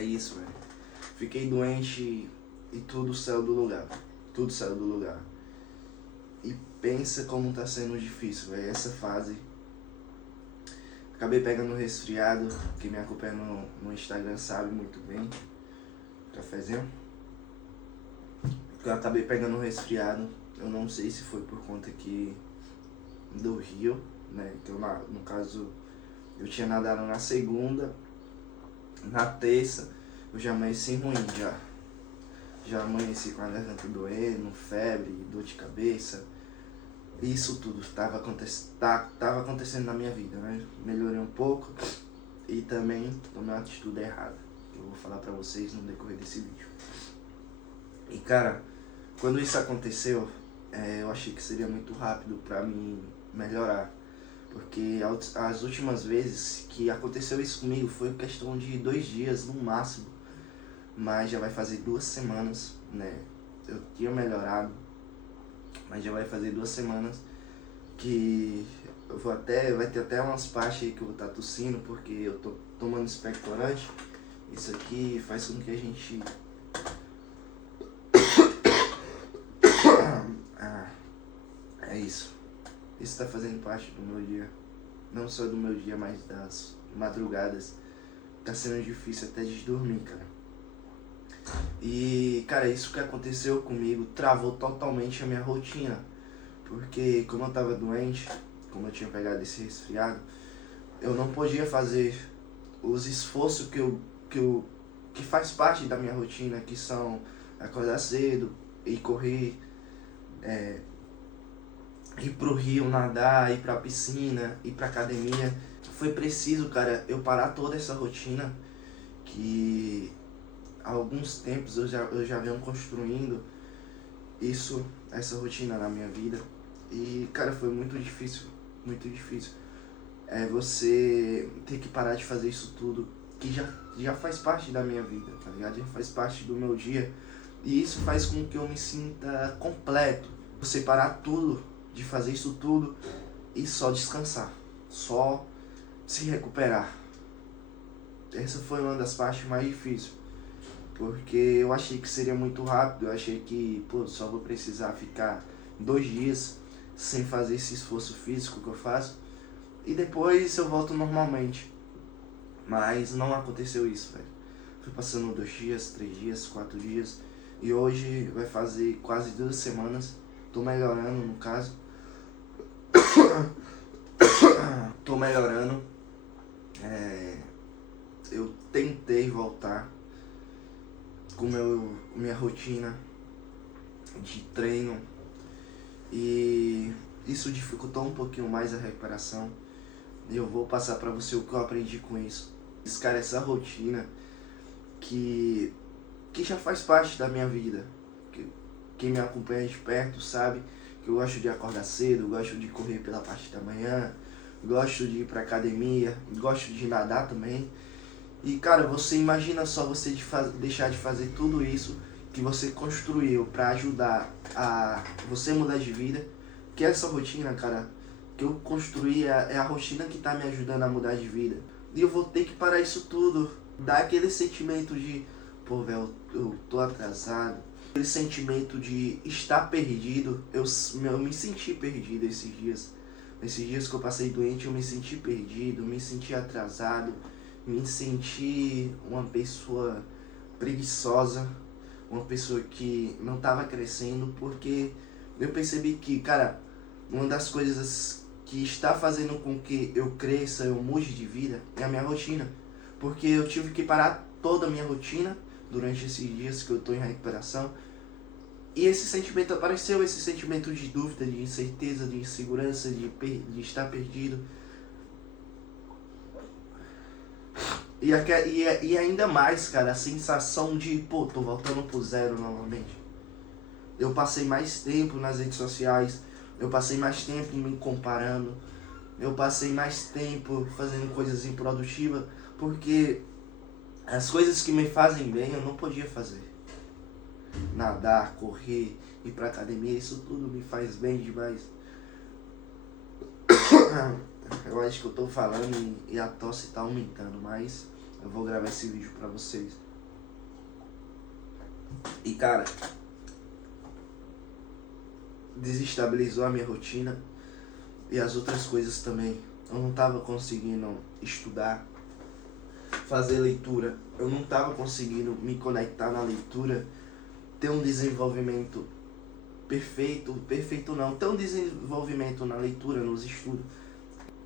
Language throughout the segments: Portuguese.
é isso, velho. Fiquei doente e tudo saiu do lugar. Tudo saiu do lugar. E pensa como tá sendo difícil, velho. Essa fase. Acabei pegando um resfriado. Quem me acompanha no Instagram sabe muito bem. Cafezinho. Eu acabei pegando um resfriado. Eu não sei se foi por conta que do Rio, né? Então, no caso, eu tinha nadado na segunda. Na terça, eu já amanheci ruim já. Já amanheci com a garganta doendo, febre, dor de cabeça. Isso tudo estava acontecendo na minha vida, né? Melhorei um pouco e também tomei uma atitude errada, que eu vou falar pra vocês no decorrer desse vídeo. E cara, quando isso aconteceu, eu achei que seria muito rápido pra mim melhorar. Porque as últimas vezes que aconteceu isso comigo foi questão de 2 dias no máximo. Mas já vai fazer 2 semanas, né? Eu tinha melhorado, mas já vai fazer 2 semanas que vai ter até umas partes aí que eu vou estar tossindo, porque eu tô tomando expectorante. Isso aqui faz com que a gente... é isso. Isso tá fazendo parte do meu dia. Não só do meu dia, mas das madrugadas. Tá sendo difícil até de dormir, cara. E, cara, isso que aconteceu comigo travou totalmente a minha rotina. Porque como eu tava doente, como eu tinha pegado esse resfriado, eu não podia fazer os esforços que faz parte da minha rotina, que são acordar cedo, ir correr, ir pro rio nadar, ir pra piscina, ir pra academia. Foi preciso, cara, eu parar toda essa rotina que há alguns tempos eu já venho construindo essa rotina na minha vida. E, cara, foi muito difícil, muito difícil. Você ter que parar de fazer isso tudo, que já faz parte da minha vida, tá ligado? Já faz parte do meu dia. E isso faz com que eu me sinta completo. Você parar tudo, de fazer isso tudo e só descansar. Só se recuperar. Essa foi uma das partes mais difíceis. Porque eu achei que seria muito rápido. Eu achei que, só vou precisar ficar 2 dias sem fazer esse esforço físico que eu faço. E depois eu volto normalmente. Mas não aconteceu isso, velho. Fui passando 2 dias, 3 dias, 4 dias. E hoje vai fazer quase 2 semanas. Tô melhorando, no caso. Tô melhorando. Eu tentei voltar com minha rotina de treino. E isso dificultou um pouquinho mais a recuperação. E eu vou passar pra você o que eu aprendi com isso. Cara, essa rotina que já faz parte da minha vida. Quem me acompanha de perto sabe que eu gosto de acordar cedo, gosto de correr pela parte da manhã, gosto de ir pra academia, gosto de nadar também. E, cara, você imagina só você deixar de fazer tudo isso que você construiu pra ajudar a você mudar de vida. Que essa rotina, cara, que eu construí é a rotina que tá me ajudando a mudar de vida. E eu vou ter que parar isso tudo. Dá aquele sentimento de, velho, eu tô atrasado. Aquele sentimento de estar perdido. Eu me senti perdido esses dias. Esses dias que eu passei doente, eu me senti perdido, me senti atrasado, me senti uma pessoa preguiçosa, uma pessoa que não estava crescendo, porque eu percebi que, cara, uma das coisas que está fazendo com que eu cresça, eu mude de vida, é a minha rotina. Porque eu tive que parar toda a minha rotina durante esses dias que eu estou em recuperação. E esse sentimento apareceu, esse sentimento de dúvida, de incerteza, de insegurança, de estar perdido. E ainda mais, cara, a sensação de, tô voltando pro zero novamente. Eu passei mais tempo nas redes sociais, eu passei mais tempo me comparando, eu passei mais tempo fazendo coisas improdutivas, porque as coisas que me fazem bem eu não podia fazer. Nadar, correr, ir pra academia, isso tudo me faz bem demais. Eu acho que eu tô falando e a tosse tá aumentando, mas eu vou gravar esse vídeo pra vocês. E cara, desestabilizou a minha rotina e as outras coisas também. Eu não tava conseguindo estudar, fazer leitura. Eu não tava conseguindo me conectar na leitura, ter um desenvolvimento perfeito não, ter um desenvolvimento na leitura, nos estudos.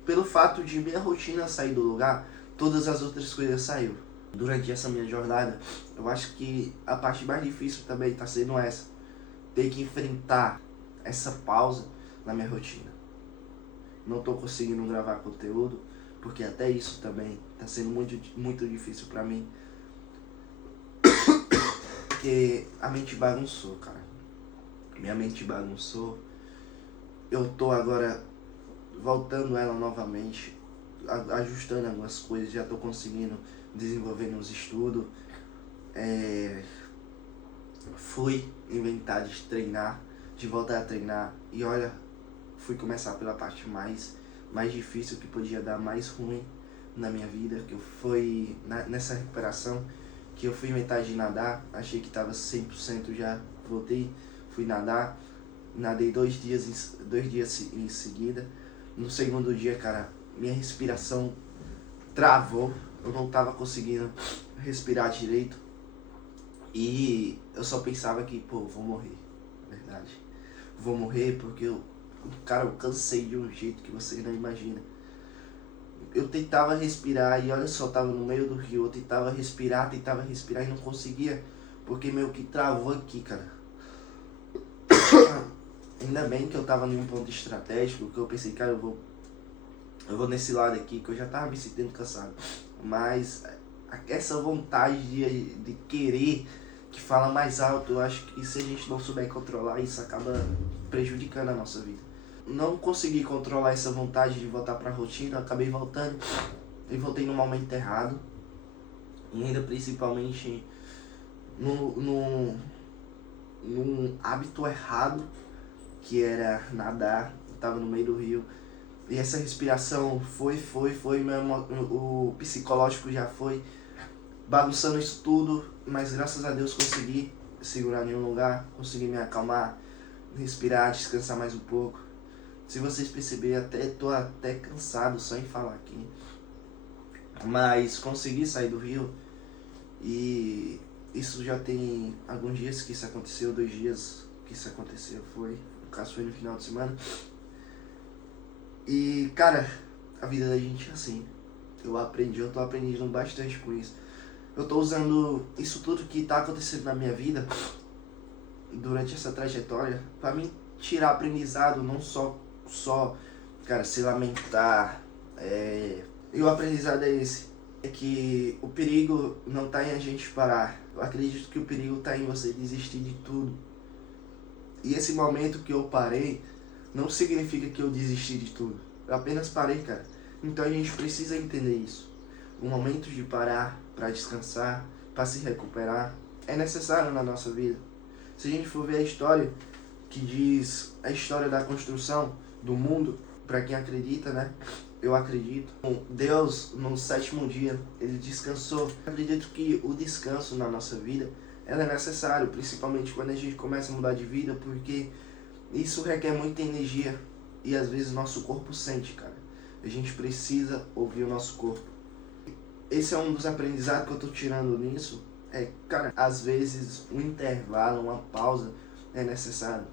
Pelo fato de minha rotina sair do lugar, todas as outras coisas saíram. Durante essa minha jornada, eu acho que a parte mais difícil também está sendo essa. Ter que enfrentar essa pausa na minha rotina. Não estou conseguindo gravar conteúdo, porque até isso também está sendo muito difícil para mim. Porque a mente bagunçou, cara. Minha mente bagunçou. Eu tô agora voltando ela novamente, ajustando algumas coisas, já tô conseguindo desenvolver nos estudos. Fui inventar de treinar, de voltar a treinar, e olha, fui começar pela parte mais difícil, que podia dar mais ruim na minha vida, que eu fui nessa recuperação, que eu fui inventar de nadar, achei que estava 100% já, voltei, fui nadar, nadei 2 dias em seguida. No segundo dia, cara, minha respiração travou, eu não tava conseguindo respirar direito e eu só pensava que, pô, vou morrer, na verdade. Vou morrer porque eu cansei de um jeito que você não imagina. Eu tentava respirar e olha só, tava no meio do rio, eu tentava respirar e não conseguia, porque meio que travou aqui, cara. Ainda bem que eu tava em um ponto estratégico, que eu pensei, cara, eu vou nesse lado aqui, que eu já tava me sentindo cansado. Mas essa vontade de querer, que fala mais alto, eu acho que se a gente não souber controlar, isso acaba prejudicando a nossa vida. Não consegui controlar essa vontade de voltar pra rotina, acabei voltando e voltei no momento errado. E ainda principalmente num hábito errado, que era nadar. Eu tava no meio do rio. E essa respiração foi, o psicológico já foi bagunçando isso tudo, mas graças a Deus consegui segurar em um lugar, consegui me acalmar, respirar, descansar mais um pouco. Se vocês perceberem, tô até cansado só em falar aqui, mas consegui sair do rio e isso já tem alguns dias que isso aconteceu, 2 dias que isso aconteceu, no caso foi no final de semana. E, cara, a vida da gente é assim. Eu tô aprendendo bastante com isso. Eu tô usando isso tudo que tá acontecendo na minha vida durante essa trajetória pra mim tirar aprendizado, não só cara, se lamentar. E o aprendizado é esse. É que o perigo não tá em a gente parar. Eu acredito que o perigo tá em você desistir de tudo. E esse momento que eu parei não significa que eu desisti de tudo. Eu apenas parei, cara. Então a gente precisa entender isso. O momento de parar para descansar, para se recuperar, é necessário na nossa vida. Se a gente for ver a história que diz a história da construção do mundo, para quem acredita, né? Eu acredito. Deus, no 7º dia, ele descansou. Eu acredito que o descanso na nossa vida ela é necessário, principalmente quando a gente começa a mudar de vida, porque isso requer muita energia e às vezes nosso corpo sente, cara. A gente precisa ouvir o nosso corpo. Esse é um dos aprendizados que eu tô tirando nisso. Cara, às vezes um intervalo, uma pausa é necessário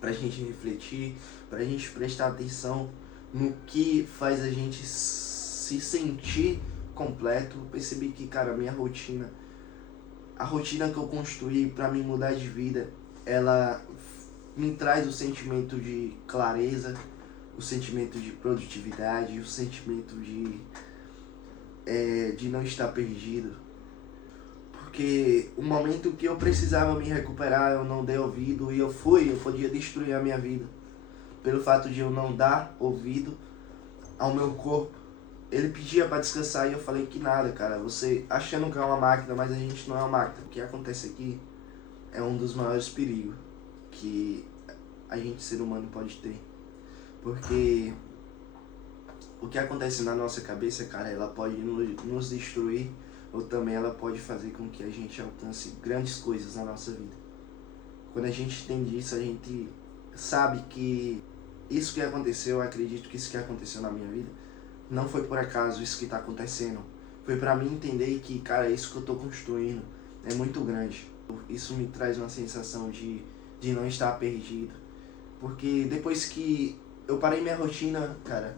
pra gente refletir, pra gente prestar atenção no que faz a gente se sentir completo. Eu percebi que, cara, a rotina que eu construí para me mudar de vida, ela me traz o sentimento de clareza, o sentimento de produtividade, o sentimento de não estar perdido. Porque o momento que eu precisava me recuperar, eu não dei ouvido e eu podia destruir a minha vida. Pelo fato de eu não dar ouvido ao meu corpo. Ele pedia para descansar e eu falei que nada, cara. Você achando que é uma máquina, mas a gente não é uma máquina. O que acontece aqui é um dos maiores perigos que a gente, ser humano, pode ter. Porque o que acontece na nossa cabeça, cara, ela pode nos destruir ou também ela pode fazer com que a gente alcance grandes coisas na nossa vida. Quando a gente entende isso, a gente sabe que isso que aconteceu, eu acredito que isso que aconteceu na minha vida, não foi por acaso isso que está acontecendo. Foi para mim entender que, cara, isso que eu estou construindo é muito grande. Isso me traz uma sensação de não estar perdido. Porque depois que eu parei minha rotina, cara,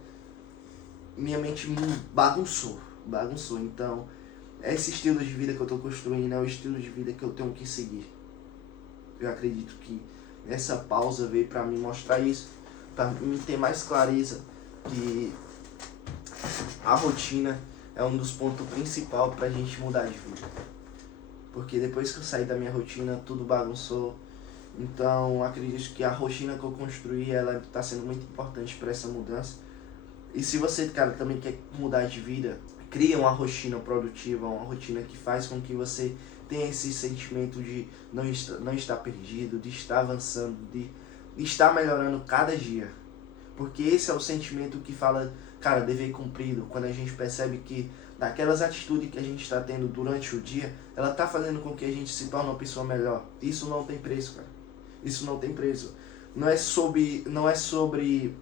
minha mente me bagunçou. Então, esse estilo de vida que eu estou construindo é o estilo de vida que eu tenho que seguir. Eu acredito que essa pausa veio para me mostrar isso, para me ter mais clareza que a rotina é um dos pontos principais para a gente mudar de vida. Porque depois que eu saí da minha rotina, tudo bagunçou. Então, acredito que a rotina que eu construí, ela está sendo muito importante para essa mudança. E se você, cara, também quer mudar de vida, cria uma rotina produtiva, uma rotina que faz com que você tenha esse sentimento de não estar perdido, de estar avançando, de estar melhorando cada dia. Porque esse é o sentimento que fala, cara, dever cumprido, quando a gente percebe que daquelas atitudes que a gente está tendo durante o dia, ela está fazendo com que a gente se torne uma pessoa melhor. Isso não tem preço, cara. Isso não tem preço. Não é sobre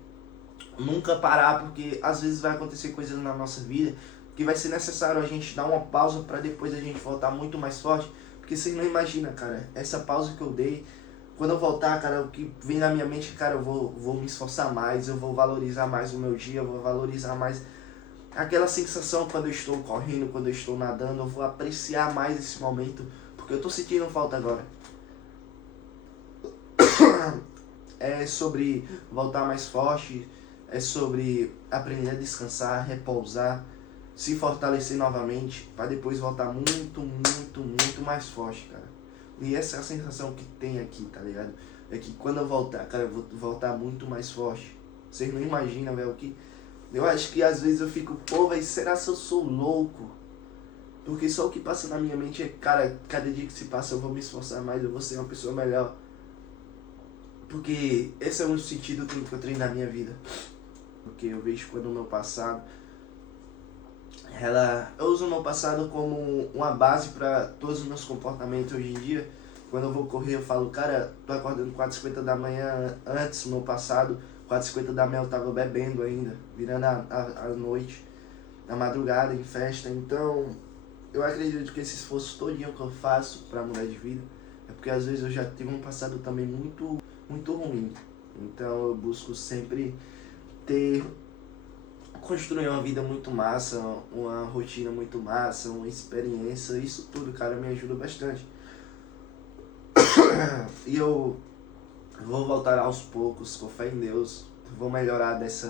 nunca parar, porque às vezes vai acontecer coisas na nossa vida que vai ser necessário a gente dar uma pausa para depois a gente voltar muito mais forte. Porque você não imagina, cara, essa pausa que eu dei, quando eu voltar, cara, o que vem na minha mente, cara, eu vou me esforçar mais, eu vou valorizar mais o meu dia, eu vou valorizar mais aquela sensação quando eu estou correndo, quando eu estou nadando, eu vou apreciar mais esse momento, porque eu tô sentindo falta agora. É sobre voltar mais forte, é sobre aprender a descansar, repousar, se fortalecer novamente, para depois voltar muito mais forte, cara. E essa é a sensação que tem aqui, tá ligado? É que quando eu voltar, cara, eu vou voltar muito mais forte. Vocês não imaginam, velho, que... Eu acho que às vezes eu fico, pô, velho, será que eu sou louco? Porque só o que passa na minha mente é, cara, cada dia que se passa eu vou me esforçar mais, eu vou ser uma pessoa melhor. Porque esse é um sentido que eu encontrei na minha vida. Porque eu vejo quando o meu passado, eu uso o meu passado como uma base para todos os meus comportamentos hoje em dia. Quando eu vou correr, eu falo, cara, tô acordando 4h50 da manhã. Antes, no passado, 4h50 da manhã eu tava bebendo ainda, virando a noite, na madrugada, em festa. Então, eu acredito que esse esforço todinho que eu faço para mudar de vida é porque às vezes eu já tive um passado também muito ruim. Então, eu busco sempre construir uma vida muito massa, uma rotina muito massa, uma experiência, isso tudo, cara, me ajuda bastante. E eu vou voltar aos poucos, com fé em Deus, vou melhorar desse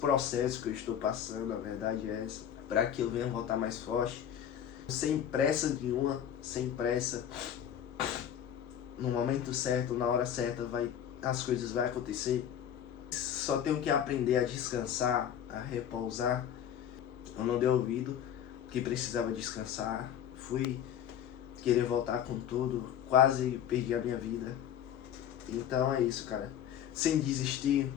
processo que eu estou passando, a verdade é essa, para que eu venha voltar mais forte, sem pressa nenhuma, sem pressa, no momento certo, na hora certa, as coisas vão acontecer. Só tenho que aprender a descansar, a repousar. Eu não dei ouvido que precisava descansar. Fui querer voltar com tudo. Quase perdi a minha vida. Então é isso, cara. Sem desistir.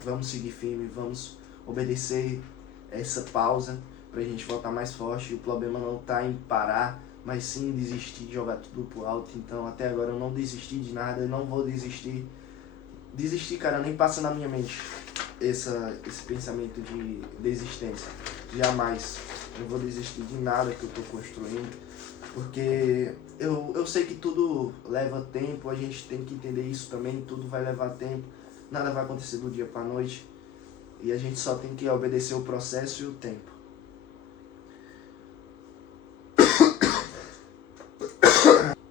Vamos seguir firme. Vamos obedecer essa pausa pra gente voltar mais forte. O problema não tá em parar, mas sim desistir de jogar tudo pro alto. Então até agora eu não desisti de nada. Eu não vou desistir. Desistir, cara, nem passa na minha mente esse pensamento de desistência. Jamais. Eu vou desistir de nada que eu tô construindo. Porque eu sei que tudo leva tempo, a gente tem que entender isso também, tudo vai levar tempo. Nada vai acontecer do dia pra noite. E a gente só tem que obedecer o processo e o tempo.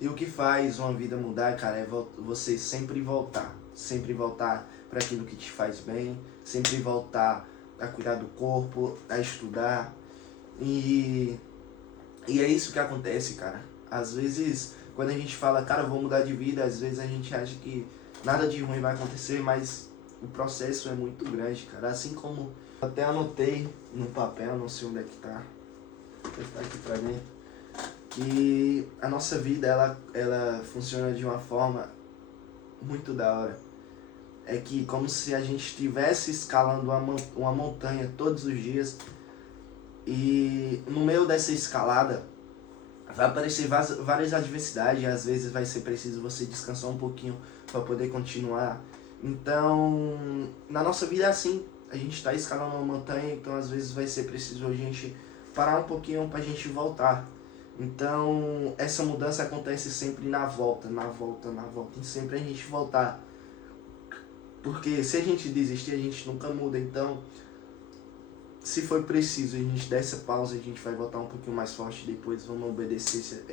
E o que faz uma vida mudar, cara, é você sempre voltar. Sempre voltar para aquilo que te faz bem. Sempre voltar a cuidar do corpo, a estudar. E é isso que acontece, cara. Às vezes, quando a gente fala, cara, eu vou mudar de vida, às vezes a gente acha que nada de ruim vai acontecer, mas o processo é muito grande, cara. Assim como eu até anotei no papel, não sei onde é que tá. Deve estar aqui pra mim. Que a nossa vida, ela funciona de uma forma muito da hora. É que como se a gente estivesse escalando uma montanha todos os dias E no meio dessa escalada vai aparecer várias adversidades, às vezes vai ser preciso você descansar um pouquinho para poder continuar. Então, na nossa vida é assim, a gente está escalando uma montanha, então às vezes vai ser preciso a gente parar um pouquinho para a gente voltar. Então, essa mudança acontece sempre na volta, e sempre a gente voltar. Porque se a gente desistir, a gente nunca muda. Então, se for preciso a gente dar essa pausa, a gente vai voltar um pouquinho mais forte depois, vamos obedecer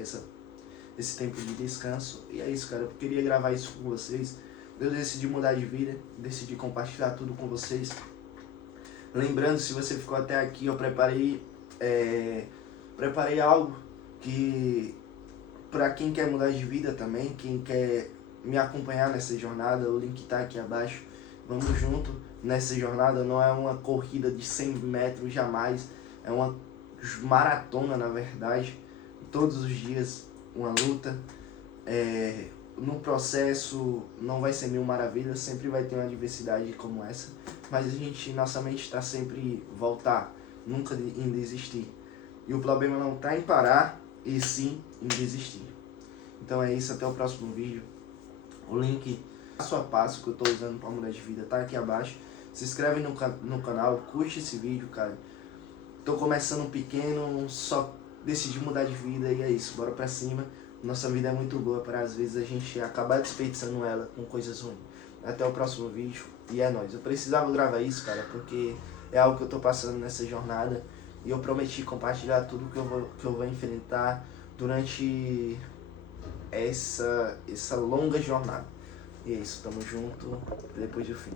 esse tempo de descanso. E é isso, cara, eu queria gravar isso com vocês. Eu decidi mudar de vida, decidi compartilhar tudo com vocês. Lembrando, se você ficou até aqui, eu preparei algo que para quem quer mudar de vida também, quem quer me acompanhar nessa jornada, o link tá aqui abaixo. Vamos junto nessa jornada, não é uma corrida de 100 metros jamais, é uma maratona na verdade, todos os dias uma luta. No processo não vai ser mil maravilhas, sempre vai ter uma adversidade como essa, mas nossa mente está sempre voltar, nunca em desistir. E o problema não está em parar, e sim em desistir. Então é isso, até o próximo vídeo. O link passo a passo que eu estou usando para mudar de vida tá aqui abaixo. Se inscreve no canal, curte esse vídeo, cara. Tô começando pequeno, só decidi mudar de vida e é isso, bora pra cima. Nossa vida é muito boa para às vezes a gente acabar desperdiçando ela com coisas ruins. Até o próximo vídeo e é nóis. Eu precisava gravar isso, cara, porque é algo que eu tô passando nessa jornada e eu prometi compartilhar tudo que eu vou enfrentar durante essa longa jornada. E é isso, tamo junto depois do fim.